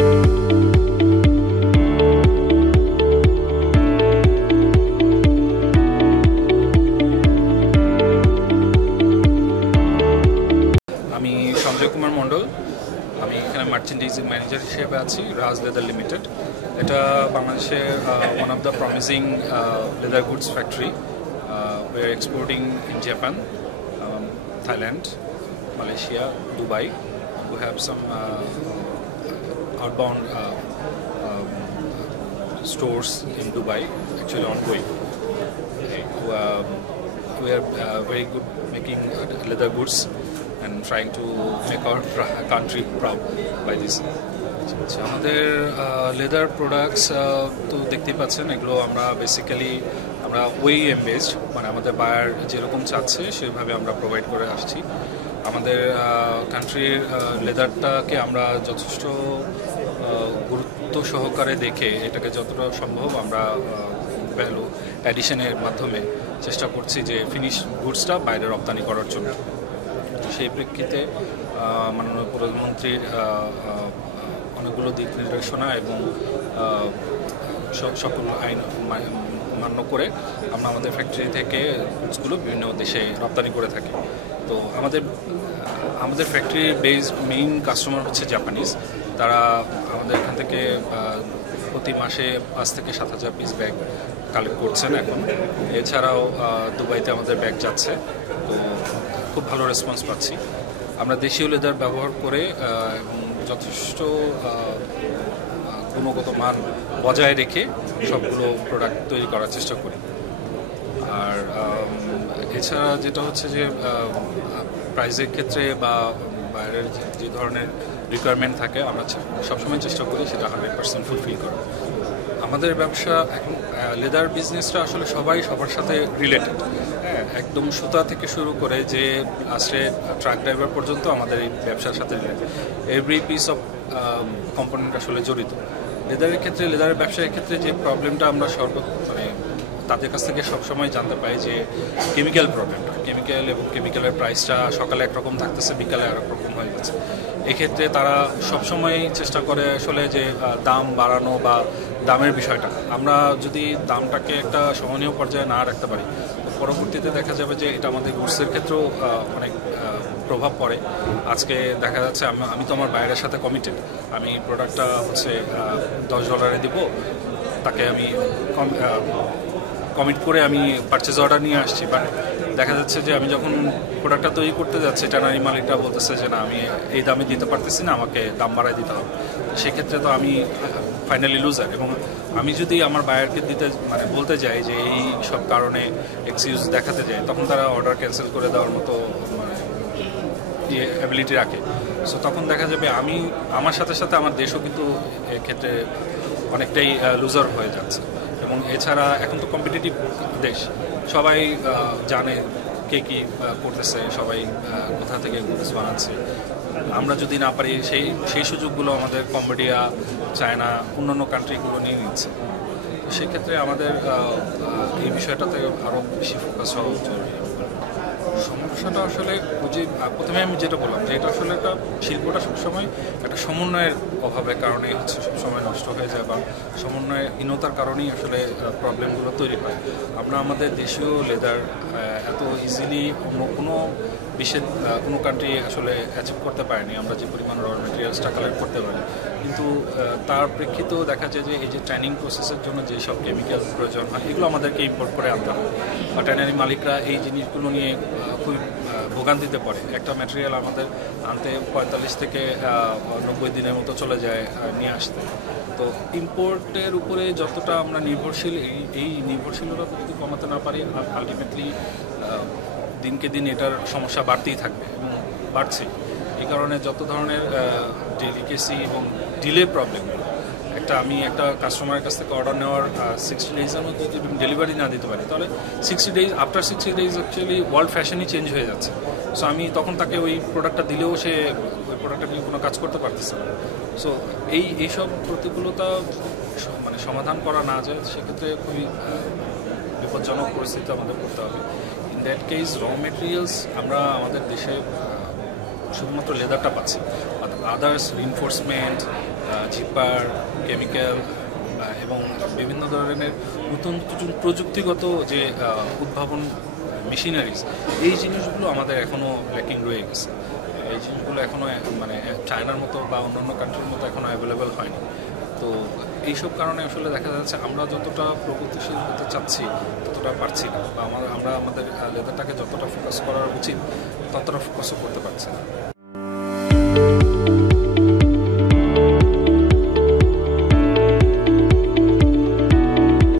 আমি সঞ্জয় কুমার মণ্ডল, আমি এখানে মার্চেন্ডাইজিং ম্যানেজার হিসেবে আছি রাজ লেদার লিমিটেড। এটা বাংলাদেশের one of the promising leather goods factory. We are exporting in Japan, Thailand, Malaysia, Dubai. We have some outbound stores in Dubai, actually ongoing. We are very good making leather goods and trying to make our country proud by this. আমাদের leather products তো দেখতেই পাচ্ছেন, এগুলো আমরা basically আমরা OEM based, মানে আমাদের buyer যেরকম চাচ্ছে সেভাবে আমরা প্রোভাইড করে আসছি। আমাদের কান্ট্রির লেদারটাকে আমরা যথেষ্ট গুরুত্ব সহকারে দেখে এটাকে যতটা সম্ভব আমরা ভ্যালু অ্যাডিশনের মাধ্যমে চেষ্টা করছি যে ফিনিশ গুডসটা বাইরে রপ্তানি করার জন্য। সেই প্রেক্ষিতে মাননীয় প্রধানমন্ত্রীর অনেকগুলো দিক নির্দেশনা এবং সকল আইন মান্য করে আমরা আমাদের ফ্যাক্টরি থেকে গুডসগুলো বিভিন্ন দেশে রপ্তানি করে থাকি। তো আমাদের ফ্যাক্টরির মেইন কাস্টমার হচ্ছে জাপানিজ। তারা আমাদের এখান থেকে প্রতি মাসে 5 থেকে 7,000 পিস ব্যাগ কালেক্ট করছেন এখন। এছাড়াও দুবাইতে আমাদের ব্যাগ যাচ্ছে, তো খুব ভালো রেসপন্স পাচ্ছি। আমরা দেশীয় লেদার ব্যবহার করে এবং যথেষ্ট গুণগত মান বজায় রেখে সবগুলো প্রোডাক্ট তৈরি করার চেষ্টা করি। আর এছাড়া যেটা হচ্ছে যে প্রাইসের ক্ষেত্রে বা বাইরের যে ধরনের রিকোয়ারমেন্ট থাকে আমরা সবসময় চেষ্টা করি সেটা 100% ফুলফিল করার। আমাদের ব্যবসা এখন লেদার বিজনেসটা আসলে সবাই সবার সাথে রিলেটেড। হ্যাঁ, একদম সুতা থেকে শুরু করে যে লাস্টে ট্রাক ড্রাইভার পর্যন্ত আমাদের এই ব্যবসার সাথে related. Every piece of component আসলে জড়িত। লেদারের ক্ষেত্রে, লেদারের ব্যবসায়ের ক্ষেত্রে যে প্রবলেমটা আমরা মানে তাদের কাছ থেকে সবসময় জানতে পাই যে কেমিক্যাল প্রবলেমটা, কেমিক্যাল এবং কেমিক্যালের প্রাইসটা সকালে একরকম থাকতেছে, বিকালে আরেক রকম হয়ে যাচ্ছে। এক্ষেত্রে তারা সবসময় চেষ্টা করে আসলে যে দাম বাড়ানো বা দামের বিষয়টা, আমরা যদি দামটাকে একটা সহনীয় পর্যায়ে না রাখতে পারি পরবর্তীতে দেখা যাবে যে এটা আমাদের গুডসের ক্ষেত্রেও অনেক প্রভাব পড়ে। আজকে দেখা যাচ্ছে আমি তো আমার বাইরের সাথে কমিটেড, আমি প্রোডাক্টটা হচ্ছে $10 দিব, তাকে আমি কমিট করে আমি পারচেজ অর্ডার নিয়ে আসছি, বাট দেখা যাচ্ছে যে আমি যখন প্রোডাক্টটা তৈরি করতে যাচ্ছি ট্যানারি মালিকটা বলতেছে যে না, আমি এই দামে দিতে পারতেছি না, আমাকে দাম বাড়ায় দিতে হবে। সেক্ষেত্রে তো আমি ফাইনালি লুজার। এবং আমি যদি আমার বায়ারকে মানে বলতে যাই যে এই সব কারণে এক্সকিউজ দেখাতে যাই, তখন তারা অর্ডার ক্যান্সেল করে দেওয়ার মতো মানে অ্যাবিলিটি রাখে। সো তখন দেখা যাবে আমার সাথে সাথে আমার দেশও কিন্তু এক্ষেত্রে অনেকটাই লুজার হয়ে যাচ্ছে। এবং এছাড়া এখন তো কম্পিটিটিভ দেশ, সবাই জানে কে কী করতেছে, সবাই কোথা থেকে গুডস বানাচ্ছে। আমরা যদি না পারি সেই সুযোগগুলো আমাদের কম্বোডিয়া, চায়না, অন্যান্য কান্ট্রিগুলো নিয়ে নিচ্ছে। সেক্ষেত্রে আমাদের এই বিষয়টাতে আরও বেশি ফোকাস হওয়া জরুরি। সমস্যাটা আসলে যে প্রথমে আমি যেটা বললাম যে এটা আসলে একটা শিল্পটা সবসময় একটা সমন্বয়ের অভাবের কারণেই হচ্ছে সবসময় নষ্ট হয়ে যায়, বা সমন্বয়হীনতার কারণেই আসলে প্রবলেমগুলো তৈরি হয়। আমরা আমাদের দেশীয় লেদার এত ইজিলি অন্য কোনো কান্ট্রি আসলে অ্যাচিভ করতে পারেনি। আমরা যে পরিমাণ র মেটেরিয়ালসটা কালেক্ট করতে পারি, কিন্তু তার প্রেক্ষিতেও দেখা যায় যে এই যে ট্রেনিং প্রসেসের জন্য যেসব কেমিক্যাল প্রয়োজন হয় এগুলো আমাদেরকে ইম্পোর্ট করে আনতে হয়, বা ট্যানারি মালিকরা এই জিনিসগুলো নিয়ে খুব ভোগান্তিতে পড়ে। একটা ম্যাটেরিয়াল আমাদের আনতে 45 থেকে 90 দিনের মতো চলে যায় নিয়ে আসতে। তো ইম্পোর্টের উপরে যতটা আমরা নির্ভরশীল, এই নির্ভরশীলতা যদি কমাতে না পারি, আলটিমেটলি দিনকে দিন এটার সমস্যা বাড়তেই থাকবে এবং বাড়ছে। এই কারণে যত ধরনের ডেলিকেসি এবং ডিলে প্রবলেম, আমি একটা কাস্টমারের কাছ থেকে অর্ডার নেওয়ার 60 ডেজের মধ্যে যদি ডেলিভারি না দিতে পারি, তাহলে 60 days after 60 days actually world ফ্যাশনই চেঞ্জ হয়ে যাচ্ছে। সো আমি তখন তাকে ওই প্রোডাক্টটা দিলেও সে ওই প্রোডাক্টটা নিয়ে কোনো কাজ করতে পারতেছে না। সো এইসব প্রতিকূলতা মানে সমাধান করা না যায়, সেক্ষেত্রে খুবই বিপজ্জনক পরিস্থিতি আমাদের করতে হবে। In that case raw materials আমরা আমাদের দেশে শুধুমাত্র লেদারটা পাচ্ছি, আদার্স রিনফোর্সমেন্ট, জিপার, কেমিক্যাল এবং বিভিন্ন ধরনের নতুন নতুন প্রযুক্তিগত যে উদ্ভাবন মেশিনারিজ, এই জিনিসগুলো আমাদের এখনও ল্যাকিং রয়ে গেছে। এই জিনিসগুলো এখনও মানে চায়নার মতো বা অন্যান্য কান্ট্রির মতো এখনও অ্যাভেলেবেল হয়নি। তো এইসব কারণে আসলে দেখা যাচ্ছে আমরা যতটা প্রগতিশীল হতে চাচ্ছি ততটা পারছি না, বা আমরা আমাদের লেদারটাকে যতটা ফোকাস করা উচিত ততটা ফোকাসও করতে পারছি না।